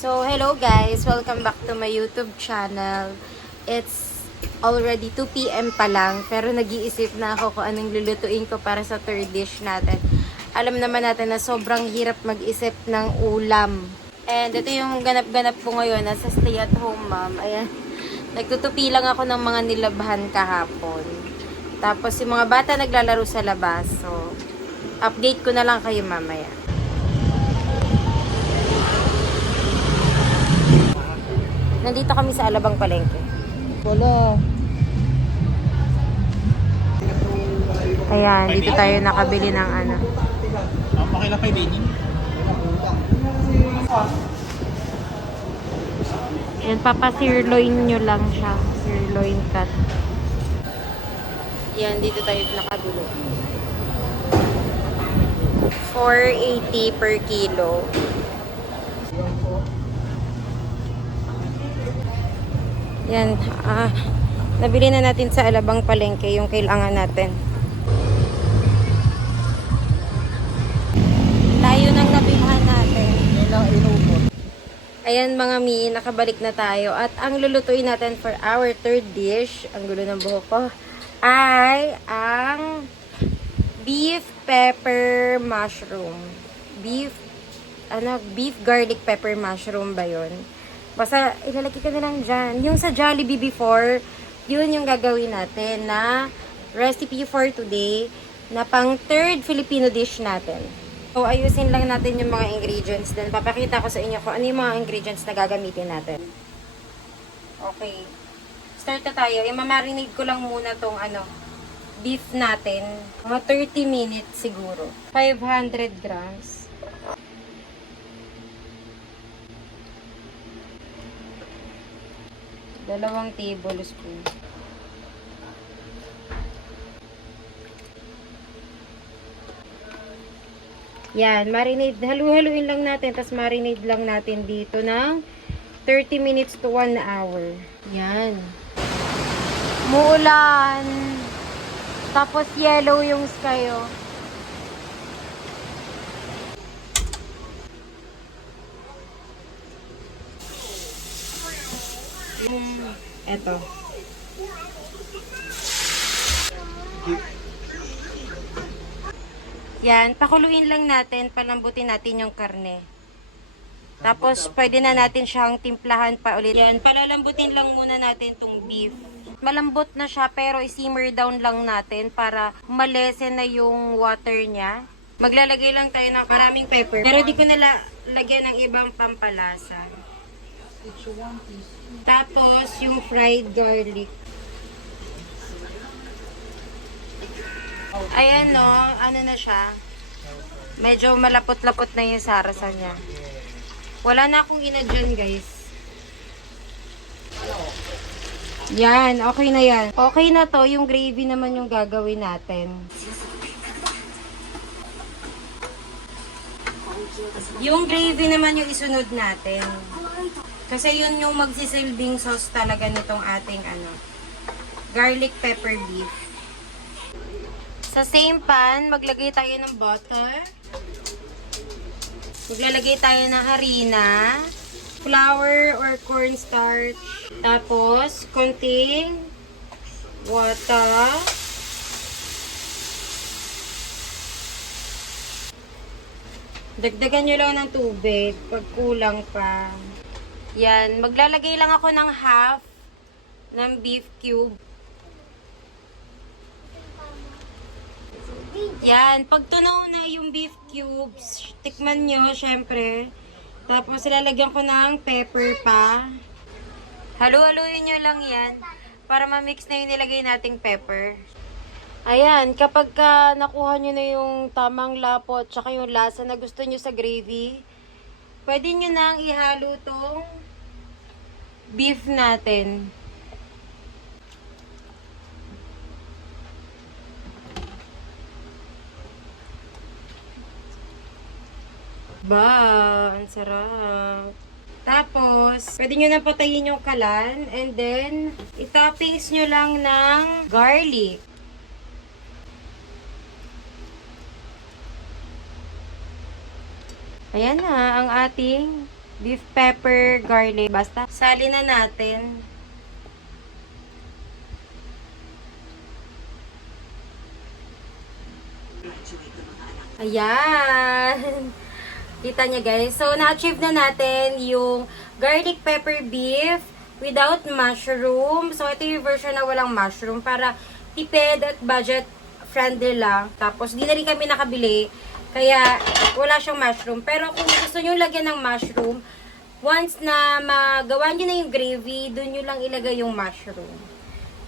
So, hello guys! Welcome back to my YouTube channel. It's already 2 PM pa lang, pero nag-iisip na ako kung anong lulutuin ko para sa third dish natin. Alam naman natin na sobrang hirap mag-isip ng ulam. And ito yung ganap-ganap ko ngayon, nasa stay at home mom. Ayan, nagtutupi lang ako ng mga nilabhan kahapon. Tapos yung mga bata naglalaro sa labas. So, update ko na lang kayo mamaya. Nandito kami sa Alabang Palengke. Wala. Ayan, dito tayo nakabili ng ano. Pakila kay Benin. Ayan, papa-sirloin nyo lang siya. Sirloin cut. Ayan, dito tayo nakabili. 480 per kilo. Yan, nabili na natin sa Alabang Palengke yung kailangan natin. Tayo nang nabilhan natin. Ayan mga mi, nakabalik na tayo. At ang lulutuin natin for our third dish, ang gulo ng buhok ko, ay ang beef pepper mushroom. Beef garlic pepper mushroom ba yun? Basta ilalagay ka na lang dyan. Yung sa Jollibee before, yun yung gagawin natin na recipe for today na pang third Filipino dish natin. So, ayusin lang natin yung mga ingredients. Then, papakita ko sa inyo kung ano yung mga ingredients na gagamitin natin. Okay. Start na tayo. I-marinate ko lang muna tong beef natin. Mga 30 minutes siguro. 500 grams. Dalawang tablespoon. Yan, marinade. Halu-haluin lang natin, tapos marinade lang natin dito ng 30 minutes to 1 hour. Yan. Muulan. Tapos yellow yung sky, oh. Eto. Yan, pakuluin lang natin, palambutin natin yung karne. Tapos, pwede na natin siyang timplahan pa ulit. Yan, palalambutin lang muna natin tong beef. Malambot na siya, pero i-simmer down lang natin para malesen na yung water niya. Maglalagay lang tayo ng maraming pepper. Pero di ko na lagyan ng ibang pampalasa. Tapos, yung fried garlic. Ayan no, ano na siya. Medyo malapot-lapot na yung sarasa niya. Wala na akong inadyan guys. Yan, okay na yan. Okay na to, yung gravy naman yung gagawin natin. Yung gravy naman yung isunod natin. Kasi yun yung magsisilbing sauce talaga nitong ating garlic pepper beef. Sa same pan, maglagay tayo ng butter. Maglalagay tayo ng harina, flour or cornstarch. Tapos, konting water. Dagdagan nyo lang ng tubig pag kulang pa. Yan, maglalagay lang ako ng half ng beef cube. Yan, pag tunaw na yung beef cubes, tikman nyo, syempre. Tapos, ilalagyan ko ng pepper pa. Halu-haluin nyo lang yan para ma-mix na yung nilagay nating pepper. Ayan, kapag nakuha nyo na yung tamang lapot, tsaka yung lasa na gusto nyo sa gravy, pwede nyo nang ihalo tong beef natin. Ba, ang sarap. Tapos, pwede nyo na patayin yung kalan and then, itoppings nyo lang ng garlic. Ayan na ang ating Beef pepper, garlic. Basta, salin na natin. Ayan. Kita niya guys. So, na-achieve na natin yung garlic pepper beef without mushroom. So, ito yung version na walang mushroom para tipid at budget friendly lang. Tapos, di na rin kami nakabili. Kaya, wala siyang mushroom. Pero kung gusto nyo lagyan ng mushroom, once na magawa nyo na yung gravy, dun nyo lang ilagay yung mushroom.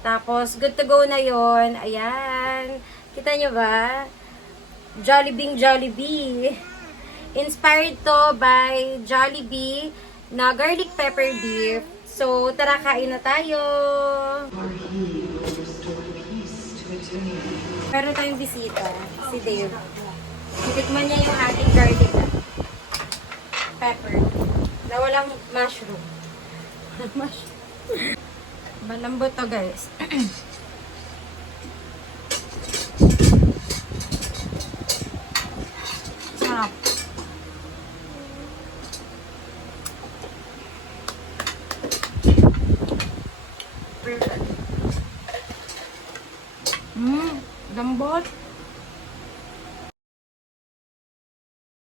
Tapos, good to go na yon. Ayan. Kita nyo ba? Jollibee Jollibee. Inspired to by Jollibee na garlic pepper beef. So, tara kain na tayo. Meron tayong bisita, si Dave. Tikman niya yung ating garlic pepper na walang mushroom. Malambot to guys. Sarap. Lambot.